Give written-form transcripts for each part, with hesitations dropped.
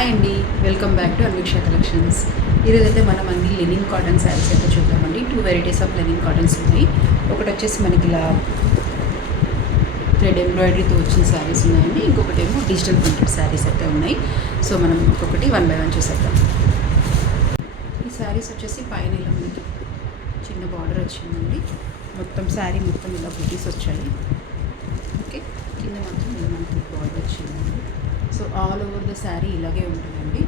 Hi అండి, welcome back to అన్వీక్ష collections. ఈరోజైతే మనం అన్ని లెనిన్ కాటన్ శారీస్ అయితే చూద్దామండి. 2 వెరైటీస్ ఆఫ్ లెనిన్ కాటన్స్ ఉన్నాయి. ఒకటి వచ్చేసి మనకి ఇలా థ్రెడ్ ఎంబ్రాయిడరీతో వచ్చిన శారీస్ ఉన్నాయండి. ఇంకొకటి ఏమో డిజిటల్ ప్రింటెడ్ శారీస్ అయితే ఉన్నాయి. సో మనం ఒక్కొక్కటి 1 by 1 చూసేద్దాం. ఈ శారీస్ వచ్చేసి పైన ఇలా మనకి చిన్న బార్డర్ వచ్చిందండి. మొత్తం శారీ మొత్తం ఇలా బుటీస్ వచ్చాయి. ఓకే, కింద మాత్రం ఇలా మనకి బార్డర్ వచ్చిందండి. So all over the sari ఇలాగే ఉంటుందండి.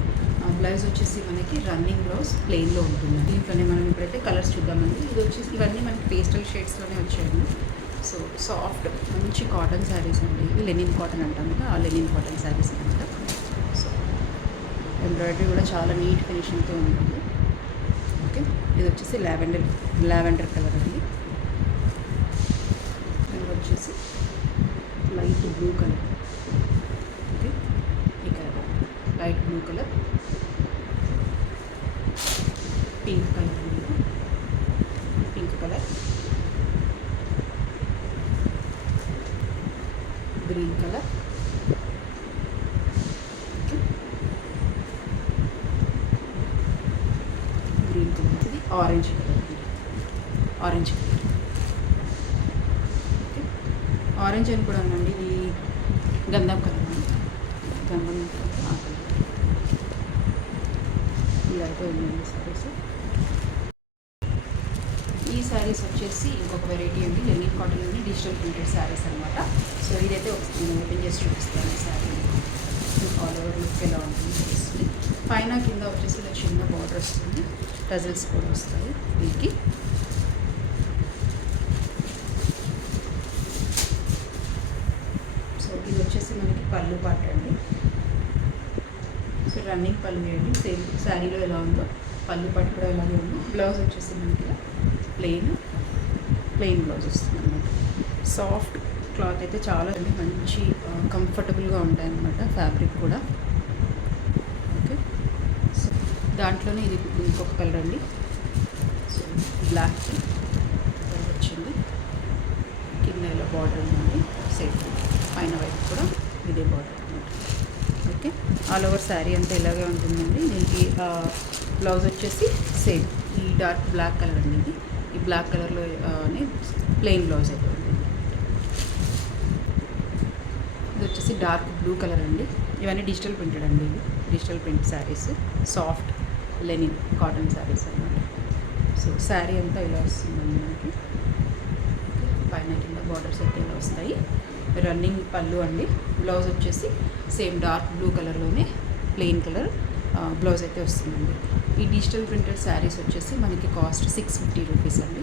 బ్లౌజ్ వచ్చేసి మనకి రన్నింగ్ బ్లౌజ్ ప్లెయిన్లో ఉంటుంది. దీంట్లోనే మనం ఇప్పుడైతే కలర్స్ చూద్దామండి. ఇది వచ్చేసి ఇవన్నీ మనకి పేస్టల్ షేడ్స్లోనే వచ్చాయండి. సో సాఫ్ట్ మంచి కాటన్ శారీస్ అండి. ఇవి లెనిన్ కాటన్ అంటాం కదా, ఆ లెనిన్ కాటన్ శారీస్ అనమాట. సో ఎంబ్రాయిడరీ కూడా చాలా నీట్ ఫినిషింగ్తో ఉంటుంది. ఓకే, ఇది వచ్చేసి లావెండర్ కలర్ అండి. ఇది వచ్చేసి లైట్ బ్లూ కలర్. ఓకే, ఈ colour light blue colour, pink colour అండి. Pink colour, green colour, green colour, ఇది ఆరెంజ్ కలర్ అండి. ఆరెంజ్ కలర్, ఓకే, ఆరెంజ్ అని కూడా ఉందండి. ఇది గంధం కలర్ అండి. గంధం కలర్, ఇలా అయితే ఉందండి శారీస్. ఈ శారీస్ వచ్చేసి ఇంకొక వెరైటీ అండి. లెనిన్ కాటన్ అండి, డిజిటల్ ప్రింటెడ్ శారీస్ అనమాట. సో ఇదైతే నేను ఓపెన్ చేసి చూపిస్తాను. ఈ శారీ ఆల్ ఓవర్ లుక్ ఎలా ఉంటుంది చూసి, పైన కింద వచ్చేసి ఇలా చిన్న బార్డర్ వస్తుంది. టజల్స్ కూడా వస్తాయి వీటికి. సో ఇది వచ్చేసి మనకి పళ్ళు పాట అండి. సో రన్నింగ్ పళ్ళు వేయండి, సేమ్ శారీలో ఎలా ఉందో పళ్ళు పాటు కూడా ఎలాగే ఉంది. బ్లౌజ్ వచ్చేసి మనకి ప్లెయిన్ బ్లౌజ్ వస్తుంది అనమాట. సాఫ్ట్ క్లాత్ అయితే చాలా మంచి కంఫర్టబుల్గా ఉంటాయి అన్నమాట. ఫ్యాబ్రిక్ కూడా ఓకే. సో దాంట్లోనే ఇది ఇంకొక కలర్ అండి. సో బ్లాక్ వచ్చింది. కింద ఇలా బార్డర్ ఉందండి. సేమ్ పైన వైపు కూడా ఇదే బార్డర్ అనమాట. ఓకే, ఆల్ ఓవర్ శారీ అంతా ఇలాగే ఉంటుందండి. దీనికి బ్లౌజ్ వచ్చేసి సేమ్ ఈ డార్క్ బ్లాక్ కలర్ అండి. ఇది ఈ బ్లాక్ కలర్లో ప్లెయిన్ బ్లౌజ్ అయితే ఉంటుంది. ఇది వచ్చేసి డార్క్ బ్లూ కలర్ అండి. ఇవన్నీ డిజిటల్ ప్రింటెడ్ అండి. ఇవి digital print saris, soft linen cotton saris అన్నమాట. సో శారీ అంతా ఇలా వస్తుందండి మనకి. పైన కింద బార్డర్స్ అయితే ఇలా వస్తాయి. రన్నింగ్ పళ్ళు అండి. బ్లౌజ్ వచ్చేసి సేమ్ డార్క్ బ్లూ కలర్లోనే ప్లెయిన్ కలర్ బ్లౌజ్ అయితే వస్తుందండి. ఈ డిజిటల్ ప్రింటెడ్ శారీస్ వచ్చేసి మనకి కాస్ట్ 650 రూపీస్ అండి.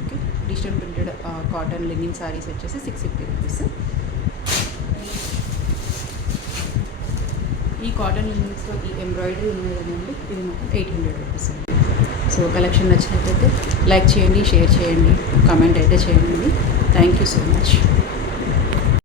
Okay, digital printed cotton Lenin saris వచ్చేసి 650 రూపీస్. ఈ కాటన్ లెనిన్స్లో ఈ ఎంబ్రాయిడరీ ఉన్నదండి, ఇది మొత్తం 800 రూపీస్ అండి. సో కలెక్షన్ నచ్చినట్లయితే లైక్ చేయండి, షేర్ చేయండి, కామెంట్ అయితే చేయండి. Thank you so much.